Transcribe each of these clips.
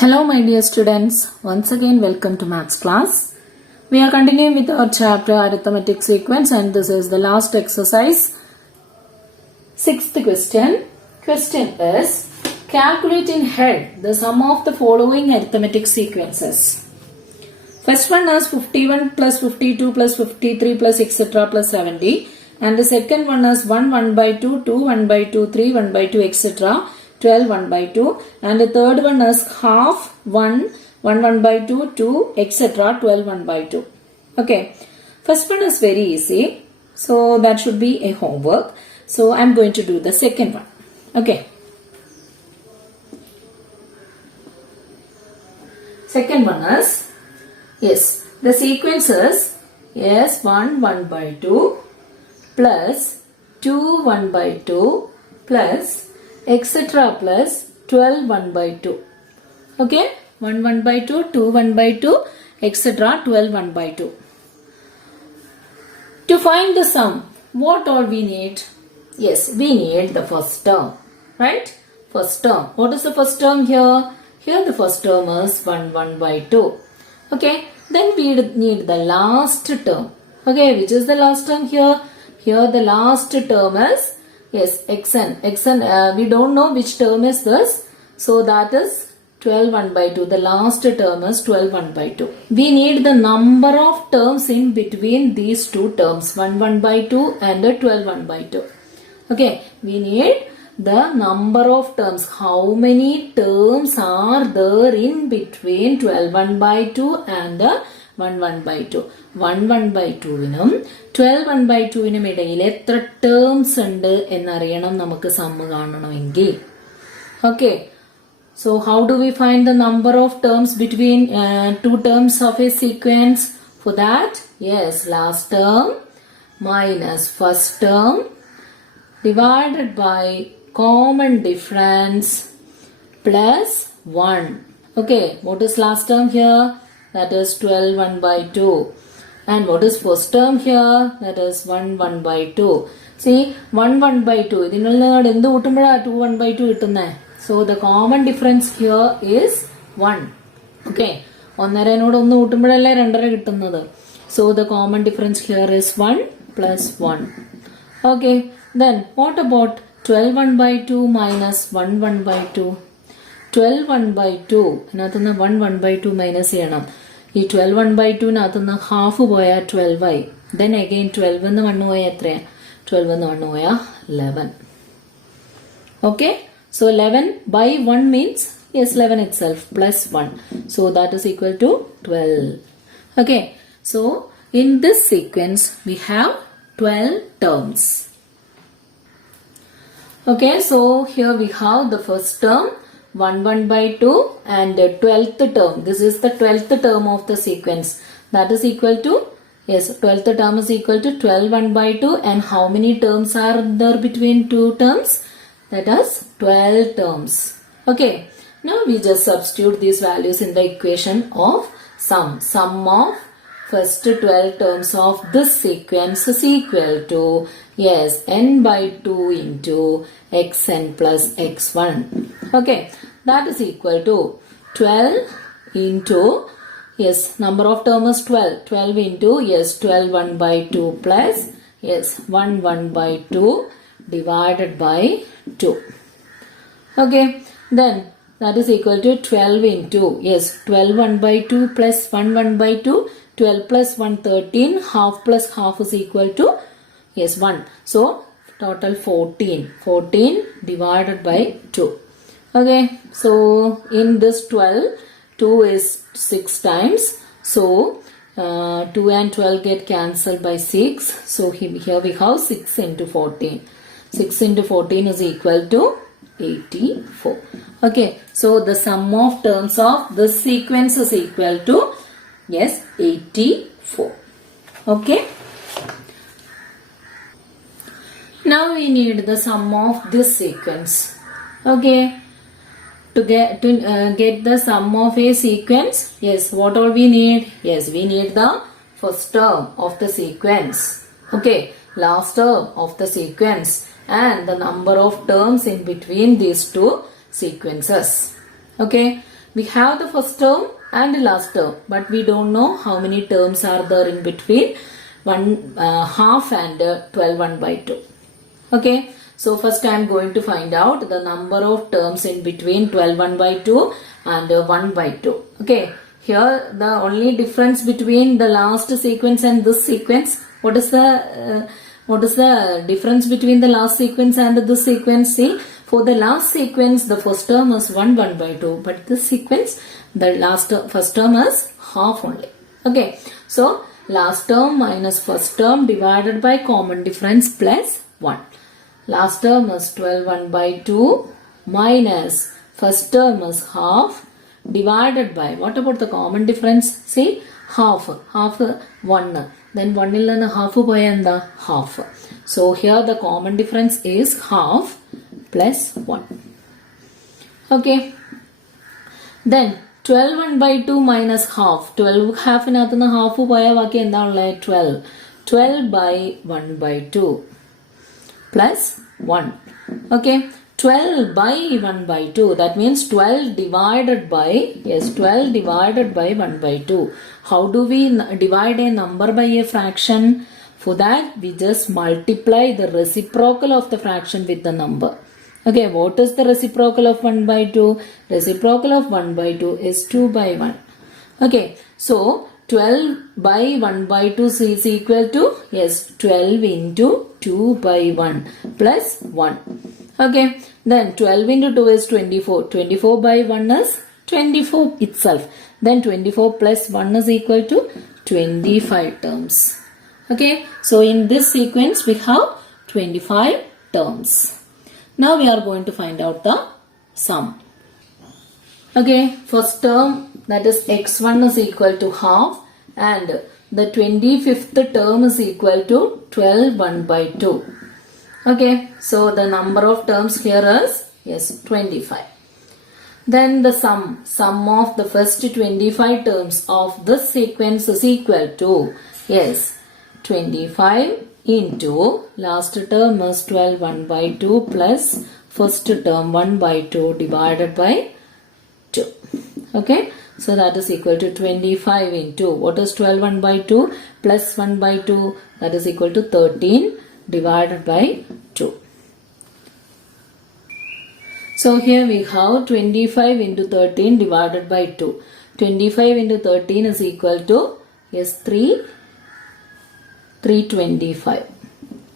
Hello my dear students, once again welcome to maths class. We are continuing with our chapter arithmetic sequence and this is the last exercise. Sixth question. Question is calculate in head the sum of the following arithmetic sequences. First one is 51 plus 52 plus 53 plus etc plus 70 and the second one is 1 by 2, 2 1 by 2, 3 1 by 2 etc. 12 1 by 2 and the third one is half 1 1 by 2 2 etc 12 1 by 2. Okay, first one is very easy, so that should be a homework. So I'm going to do the second one. Okay, second one is, yes, the sequence is yes 1 1 by 2 plus 2 1 by 2 plus etc plus 12 1 by 2. Okay, 1 1 by 2, 2 1 by 2 etc 12 1 by 2. To find the sum, what all we need? Yes, we need the first term, right? First term. What is the first term here? Here the first term is 1 1 by 2. Okay, then we need the last term. Okay, which is the last term here? Here the last term is, yes, xn. We don't know which term is this. So that is 12 1 by 2. The last term is 12 1 by 2. We need the number of terms in between these two terms. 1 1 by 2 and 12 1 by 2. Okay. We need the number of terms. How many terms are there in between 12 1 by 2 and 1 1 by 2. 1 1 by 2 വിനും 12 1 by 2 വിനും ഇടയിൽ എത്ര terms ഉണ്ട് എന്നറിയണം നമുക്ക് some കാണണമെങ്കിൽ. Okay, so how do we find the number of terms between two terms of a sequence? For that, yes, last term minus first term divided by common difference plus 1. Okay, what is last term here? That is 12 1 by 2. And what is first term here? That is 1 1 by 2. See, 1 1 by 2. ഇതിനുള്ള എന്ത് കൂട്ടുമ്പോഴാ 2 1 by 2 കിട്ടുന്നേ? So the common difference here is 1. Okay, ഒന്നരനോട് ഒന്ന് കൂട്ടുമ്പോഴല്ലേ രണ്ടര കിട്ടുന്നത്. So the common difference here is 1 plus 1. Okay, then what about 12 1 by 2 minus 1 1 by 2? 12 1 by 2 ഇതിനകത്തുനിന്ന് 1 1 by 2 minus ചെയ്യണം. ഈ 12 1 by 2 നകത്തുനിന്ന് half പോയാൽ 12 ആയി. ദെൻ അഗെയിൻ 12 എന്ന് 1 പോയാൽ എത്രയാ? 12 എന്ന് 1 പോയാൽ 11. Okay, so 11 by 1 means yes 11 itself plus 1. So that is equal to 12. Okay, so in this sequence we have 12 terms. Okay, so here we have the first term 1 1 by 2 and 12th term. This is the 12th term of the sequence. That is equal to, yes, 12th term is equal to 12 1 by 2 and how many terms are there between two terms? That is 12 terms. Okay, now we just substitute these values in the equation of sum. Sum of first 12 terms of this sequence is equal to, yes, n by 2 into xn plus x1. Okay, that is equal to 12 into, yes, number of terms is 12. 12 into, yes, 12 1 by 2 plus, yes, 1 1 by 2 divided by 2. Okay, then that is equal to 12 into, yes, 12 1 by 2 plus 1 1 by 2. 12 plus 1 13. Half plus half is equal to, yes, 1. So total 14. 14 divided by 2. Okay, so in this 12, 2 is 6 times. So 2 and 12 get cancelled by 6. So here we have 6 into 14. 6 into 14 is equal to 84. Okay, so the sum of terms of this sequence is equal to, yes, 84. Okay. Now we need the sum of this sequence. Okay. To get the sum of a sequence, yes, what all we need? Yes, we need the first term of the sequence. Okay, last term of the sequence and the number of terms in between these two sequences. Okay, We have the first term and the last term, but we don't know how many terms are there in between half and 12 1 by 2. Okay, so first I am going to find out the number of terms in between 12 1 by 2 and 1 by 2. Okay, here the only difference between the last sequence and this sequence, what is the difference between the last sequence and this sequence? See, for the last sequence the first term is 1 1 by 2, but this sequence the first term is half only. Okay, so last term minus first term divided by common difference plus 1. Last term is 12 1 by 2 minus first term is half divided by, what about the common difference? See, half 1. Then 1 il ninnu half poya endha half. So here the common difference is half plus 1. Okay. Then 12 1 by 2 minus half. 12 half inathu half poya baaki endha ulle 12. 12 by 1 by 2 plus 1. Okay. 12 by 1 by 2. That means 12 divided by, yes, 12 divided by 1 by 2. How do we divide a number by a fraction? For that, we just multiply the reciprocal of the fraction with the number. Okay, what is the reciprocal of 1 by 2? Reciprocal of 1 by 2 is 2 by 1. Okay, so 12 by 1 by 2 is equal to, yes, 12 into 2 by 1 plus 1. Okay, then 12 into 2 is 24. 24 by 1 is 24 itself. Then 24 plus 1 is equal to 25 terms. Okay, so in this sequence we have 25 terms. Now we are going to find out the sum. Okay, first term, that is x1 is equal to half, and the 25th term is equal to 12 1 by 2. Okay, so the number of terms here is, yes, 25. Then the sum of the first 25 terms of this sequence is equal to, yes, 25 into last term is 12 1 by 2 plus first term 1 by 2 divided by 2. Okay, so that is equal to 25 into, what is 12 1 by 2 plus 1 by 2? That is equal to 13 divided by 2. So here we have 25 into 13 divided by 2. 25 into 13 is equal to, yes, 325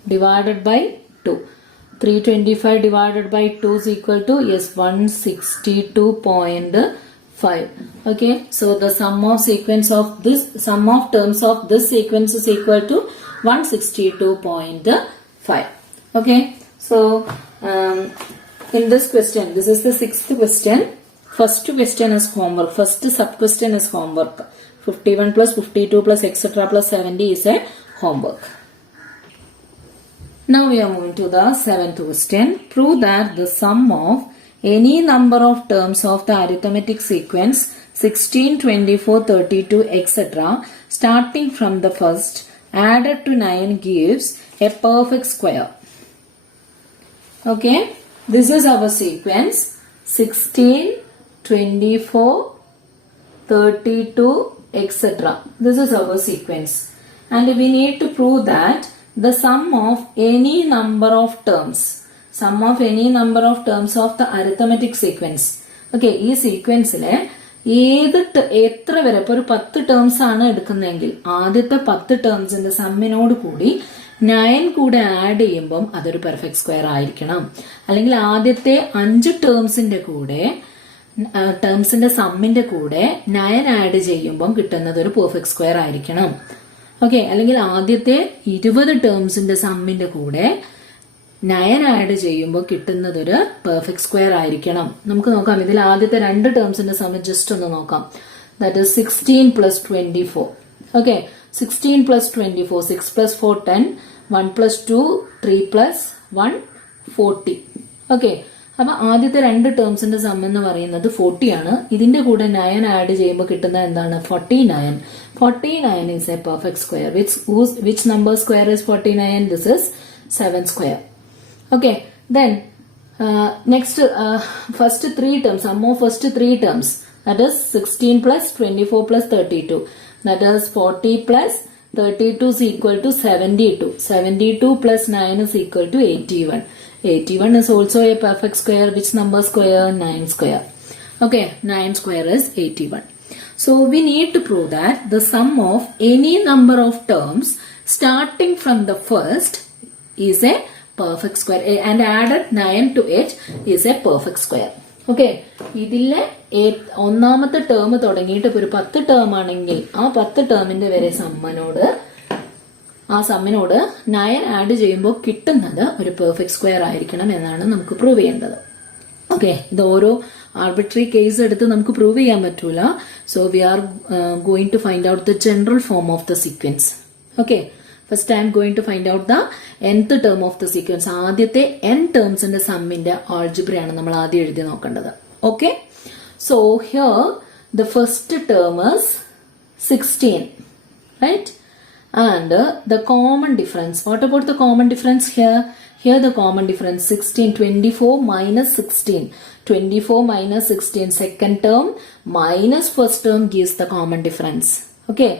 divided by 2. 325 divided by 2 is equal to, yes, 162.5. Okay, so the sum of terms of this sequence is equal to 162.5. Okay, so in this question, this is the 6th question. First question is homework. First sub question is homework. 51 plus 52 plus etc. plus 70 is a homework. Now we are moving to the 7th question. Prove that the sum of any number of terms of the arithmetic sequence 16, 24, 32, etc. starting from the first added to 9 gives a perfect square. Okay, this is our sequence 16, 24, 32, etc. This is our sequence, and we need to prove that the sum of any number of terms of the arithmetic sequence. Okay, ഈ സീക്വൻസിലെ എത്ര വരെ, ഇപ്പോൾ ഒരു 10 terms ആണ് എടുക്കുന്നതെങ്കിൽ ആദ്യത്തെ 10 ടേംസിന്റെ സമ്മിനോട് കൂടി 9 കൂടെ ആഡ് ചെയ്യുമ്പം അതൊരു പെർഫെക്റ്റ് സ്ക്വയർ ആയിരിക്കണം. അല്ലെങ്കിൽ ആദ്യത്തെ 5 ടേംസിന്റെ സമ്മിന്റെ കൂടെ 9 ആഡ് ചെയ്യുമ്പം കിട്ടുന്നത് ഒരു പെർഫെക്റ്റ് സ്ക്വയർ ആയിരിക്കണം. ഓക്കെ, അല്ലെങ്കിൽ ആദ്യത്തെ 20 ടേംസിന്റെ സമ്മിന്റെ കൂടെ 9 ആഡ് ചെയ്യുമ്പോൾ കിട്ടുന്നത് ഒരു പെർഫെക്റ്റ് സ്ക്വയർ ആയിരിക്കണം. നമുക്ക് നോക്കാം, ഇതിൽ ആദ്യത്തെ 2 ടേംസിന്റെ സമ്മ് ജസ്റ്റ് ഒന്ന് നോക്കാം. That is 16 plus 24. Okay, 16 plus 24, 6 plus 4 10, 1 plus 2 3 plus 1 40. Okay, അപ്പൊ ആദ്യത്തെ 2 ടേംസിന്റെ സം എന്ന് പറയുന്നത് 40 ആണ്. ഇതിന്റെ കൂടെ 9 ആഡ് ചെയ്യുമ്പോൾ കിട്ടുന്ന എന്താണ്? 49. 49 is a perfect square. Which number square is 49? This is 7 square. Okay, then next first 3 terms, sum of first 3 terms. That is 16 plus 24 plus 32. That is 40 plus 32 is equal to 72. 72 plus 9 is equal to 81. 81 is also a perfect square. Which number square? 9 square. Okay, 9 square is 81. So we need to prove that the sum of any number of terms starting from the first is a perfect square and added 9 to it is a perfect square. Okay, ഇതിലെ ഒന്നാമത്തെ term തുടങ്ങിയിട്ട് ഒരു 10 term ആണെങ്കിൽ ആ 10 ടേമിന്റെ വരെ സമ്മിനോട് 9 add ചെയ്യുമ്പോൾ കിട്ടുന്നത് ഒരു പെർഫെക്റ്റ് സ്ക്വയർ ആയിരിക്കണം എന്നാണ് നമുക്ക് പ്രൂവ് ചെയ്യേണ്ടത്. ഓക്കെ, ഇത് ഓരോ ആർബിട്രറി കേസ് എടുത്ത് നമുക്ക് പ്രൂവ് ചെയ്യാൻ പറ്റൂല. So we are going to find out the general form of the sequence. Okay, first I am going to find out the nth term of the sequence. ആദ്യത്തെ n ടേംസിന്റെ സമ്മിന്റെ ആൾജിബ്രയാണ് നമ്മൾ ആദ്യം എഴുതി നോക്കേണ്ടത്. Okay, so here the first term is 16, right? And the common difference, what about the common difference here? Here the common difference 16, 24 minus 16. 24 minus 16, second term minus first term gives the common difference. Okay,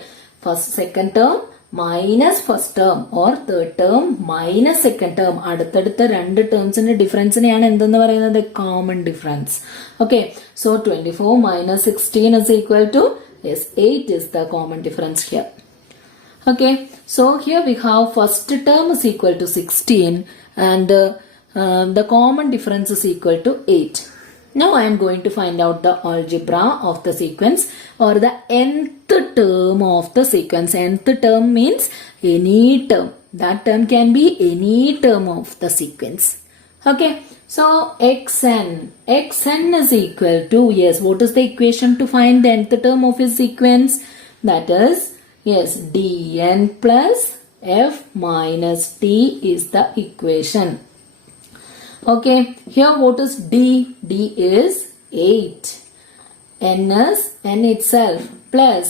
second term minus first term or third term minus second term. അടുത്തടുത്ത രണ്ട് ടേംസിന്റെ ഡിഫറൻസിനെയാണ് എന്തെന്ന് പറയുന്നത്? Common difference. Okay, so 24 minus 16 is equal to 8 is the common difference here. Okay, so here we have first term is equal to 16 and the common difference is equal to 8. Now I am going to find out the algebra of the sequence or the nth term of the sequence. Nth term means any term. That term can be any term of the sequence. Okay, so xn is equal to, yes, what is the equation to find the nth term of a sequence? That is, yes, dn plus f minus t is the equation. Okay, here what is d? D is 8. N is n itself plus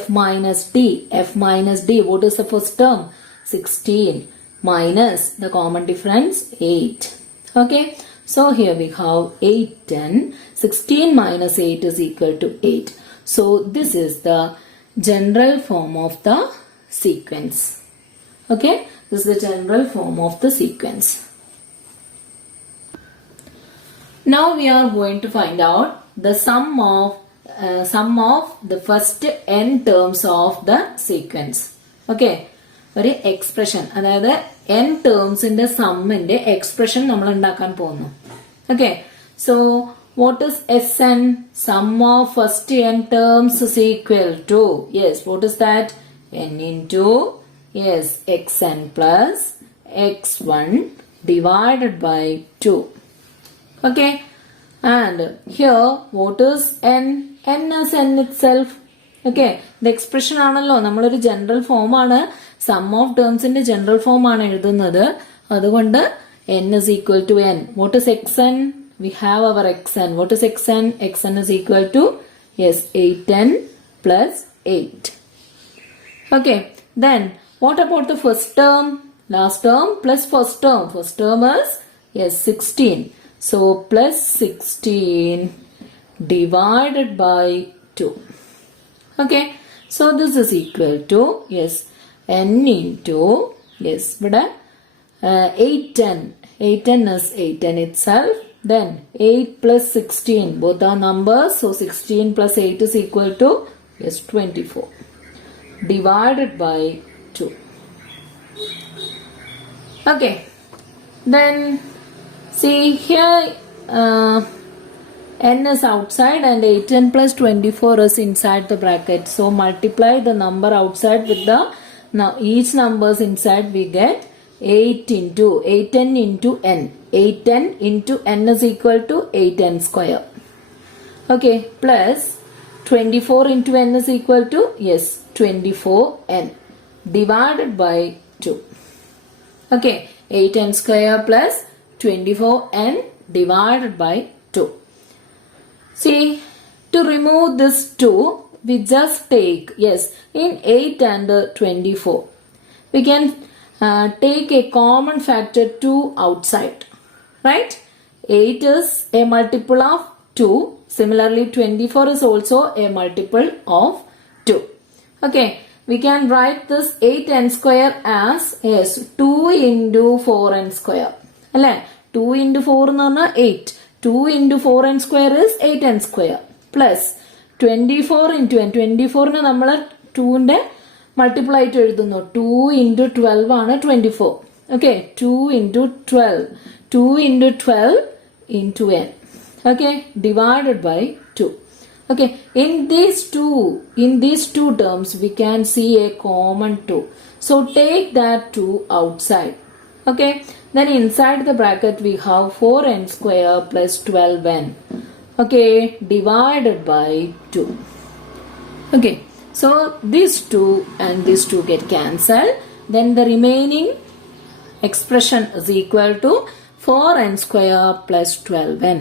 f minus t. F minus d, what is the first term? 16 minus the common difference 8. Okay, so here we have 8, 10. 16 minus 8 is equal to 8. So this is the general form of the sequence. Okay, this is the general form of the sequence. Now we are going to find out the sum of the first n terms of the sequence. Okay, ഒരു expression, അതായത് n ടേംസിന്റെ സമ്മിന്റെ expression നമ്മൾ ഉണ്ടാക്കാൻ പോകുന്നു. Okay, so what is Sn? Sum of first n terms is equal to, yes, what is that? N into, yes, xn plus x1 divided by 2. Okay, and here what is n? N is n itself. Okay, the expression ആണല്ലോ, നമ്മളൊരു general form ആണ്, some of ടേംസിന്റെ general form ആണ് എഴുതുന്നത്. അതുകൊണ്ട് n is equal to n. What is xn? We have our xn. What is xn? Xn is equal to, yes, 8n plus 8. Okay, then what about the first term? Last term plus first term. First term is, yes, 16. So plus 16 divided by 2. Okay, so this is equal to, yes, n into, yes, but 8n. 8n is 8n itself. Then 8 plus 16, both are numbers, so 16 plus 8 is equal to, yes, 24 divided by 2. Okay, then see here n is outside and 8n plus 24 is inside the bracket. So multiply the number outside with the, now each numbers inside we get 8 into 8n into n. 8n into n is equal to 8n square. Okay, plus 24 into n is equal to, yes, 24n divided by 2. Okay, 8n square plus 24n divided by 2. See, to remove this 2, we just take, yes, in 8 and 24, we can take a common factor 2 outside, right? 8 is a multiple of 2, Similarly, 24 is also a multiple of 2. Okay, we can write this 8n square as 2 into 4n square. 2 into 4 എന്ന് പറഞ്ഞാൽ 8. 2 into 4n square is 8n square. Plus 24 into n. 24നെ നമ്മൾ 2ന്റെ multiple ആയിട്ട് എഴുതുന്നു. 2 into 12 ആണ് 24. Okay, 2 into 12. 2 into 12 into n. Okay, divided by 2. Okay, in these two terms we can see a common 2. So take that 2 outside. Okay, then inside the bracket we have 4n square plus 12n. Okay, divided by 2. Okay, so these 2 and these 2 get cancelled. Then the remaining expression is equal to 4n square plus 12n.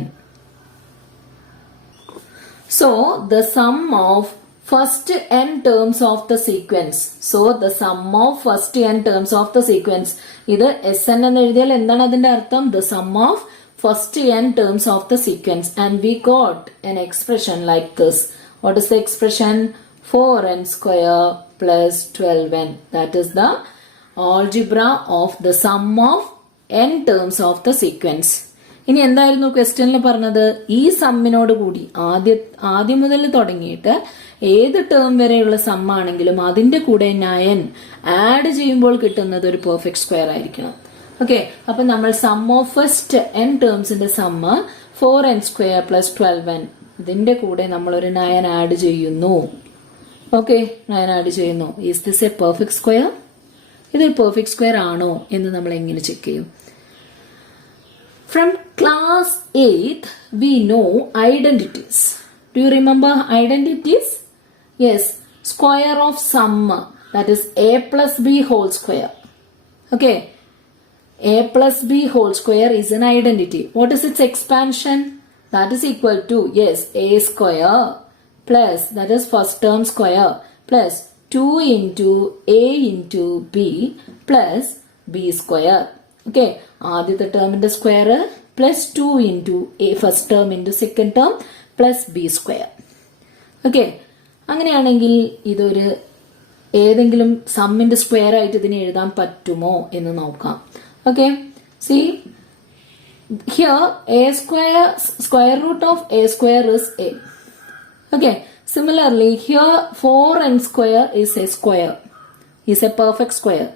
So the sum of first n terms of the sequence. So the sum of first n terms of the sequence. ഇത് Sn എന്ന് എഴുതിയാൽ എന്താണ് അതിന്റെ അർത്ഥം? The sum of first n terms of the sequence. And we got an expression like this. What is the expression? 4n square plus 12n. That is the algebra of the sum of n terms of the sequence. ഇനി എന്തായിരുന്നു ക്വസ്റ്റ്യനിൽ പറഞ്ഞത്? ഈ സമ്മിനോട് കൂടി ആദ്യം മുതൽ തുടങ്ങിയിട്ട് ഏത് ടേം വരെയുള്ള സമ്മാണെങ്കിലും അതിന്റെ കൂടെ 9 ആഡ് ചെയ്യുമ്പോൾ കിട്ടുന്നത് ഒരു പെർഫെക്റ്റ് സ്ക്വയർ ആയിരിക്കണം. ഓക്കെ, അപ്പൊ നമ്മൾ സം ഓഫ് ഫസ്റ്റ് n ടേംസിന്റെ sum 4n square plus 12n, ഇതിന്റെ കൂടെ നമ്മൾ ഒരു 9 ആഡ് ചെയ്യുന്നു. ഓക്കെ, 9 ആഡ് ചെയ്യുന്നു. Is this a perfect square? ഇതൊരു പെർഫെക്റ്റ് സ്ക്വയർ ആണോ എന്ന് നമ്മൾ എങ്ങനെ ചെക്ക് ചെയ്യും? From class 8th, we know identities. Do you remember identities? Yes, square of sum, that is a plus b whole square. Okay, a plus b whole square is an identity. What is its expansion? That is equal to, yes, a square plus, that is first term square, plus 2 into a into b plus b square. Okay, ആദ്യത്തെ ടേമിന്റെ square plus 2 into a first term into second term plus b square. Okay, അങ്ങനെയാണെങ്കിൽ ഇതൊരു ഏതെങ്കിലും സമ്മിന്റെ square ആയിട്ട് ഇതിനെ എഴുതാൻ പറ്റുമോ എന്ന് നോക്കാം. Okay, see here a square root of a square is a. Okay, similarly here 4n square is a square, is a perfect square.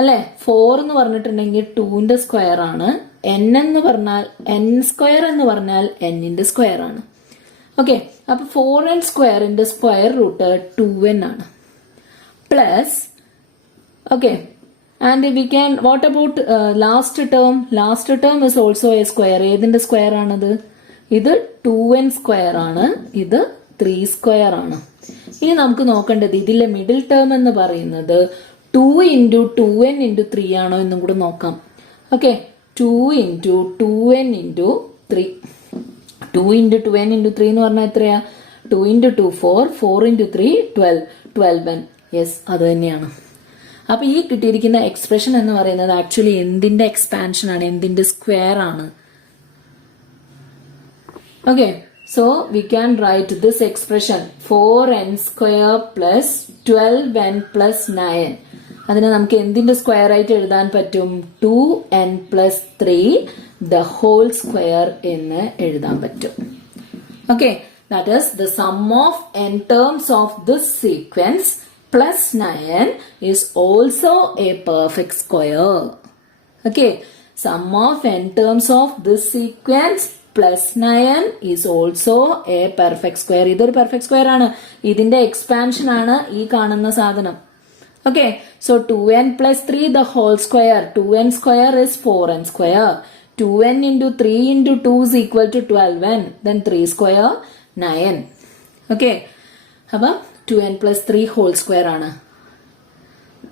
അല്ലെ, 4 എന്ന് പറഞ്ഞിട്ടുണ്ടെങ്കിൽ 2ന്റെ സ്ക്വയർ ആണ്. n എന്ന് പറഞ്ഞാൽ n സ്ക്വയർ എന്ന് പറഞ്ഞാൽ n-ന്റെ സ്ക്വയർ ആണ്. ഓക്കെ, അപ്പൊ 4n സ്ക്വയറിന്റെ സ്ക്വയർ റൂട്ട് 2n ആണ്. Plus, okay, and we can what about last term? Last term is also A square. ഏതിന്റെ സ്ക്വയർ ആണത്? ഇത് 2n സ്ക്വയർ ആണ്, ഇത് 3 സ്ക്വയർ ആണ്. ഇനി നമുക്ക് നോക്കേണ്ടത് ഇതിലെ മിഡിൽ ടേം എന്ന് പറയുന്നത് 2 into 2n into 3 ആണോ എന്നും കൂടെ നോക്കാം. Okay, 2 into 2n into 3. 2 into 2n into 3 എന്ന് പറഞ്ഞാൽ എത്രയാ? 2 into 2 4, 4 into 3 12, 12n. യെസ്, അത് തന്നെയാണ്. അപ്പൊ ഈ കിട്ടിയിരിക്കുന്ന എക്സ്പ്രഷൻ എന്ന് പറയുന്നത് ആക്ച്വലി എന്തിന്റെ എക്സ്പാൻഷൻ ആണ്? എന്തിന്റെ സ്ക്വയർ ആണ്? Okay, so we can write this expression 4n square plus 12n plus 9. അതിനെ നമുക്ക് എന്തിന്റെ സ്ക്വയർ ആയിട്ട് എഴുതാൻ പറ്റും? 2n plus 3 the whole square എന്ന് എഴുതാൻ പറ്റും. Okay, that is the sum of n terms of this sequence plus 9 is also a perfect square. Okay, sum of n terms of this sequence plus 9 is also a perfect square. ഇതൊരു perfect square ആണ്. ഇതിന്റെ expansion ആണ് ഈ കാണുന്ന സാധനം. Okay, so 2n plus 3 the whole square. 2n square is 4n square. 2n into 3 into 2 is equal to 12n. Then 3 square 9. Okay, അപ്പൊ 2n plus 3 whole square ആണ്.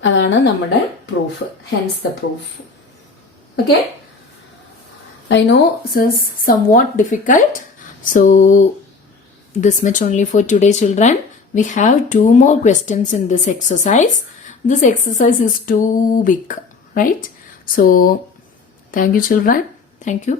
അതാണ് നമ്മുടെ proof. Hence the proof. Okay, I know this is somewhat difficult. So this much only for today, children. We have 2 more questions in this exercise. This exercise is too big, right? So thank you, children. Thank you.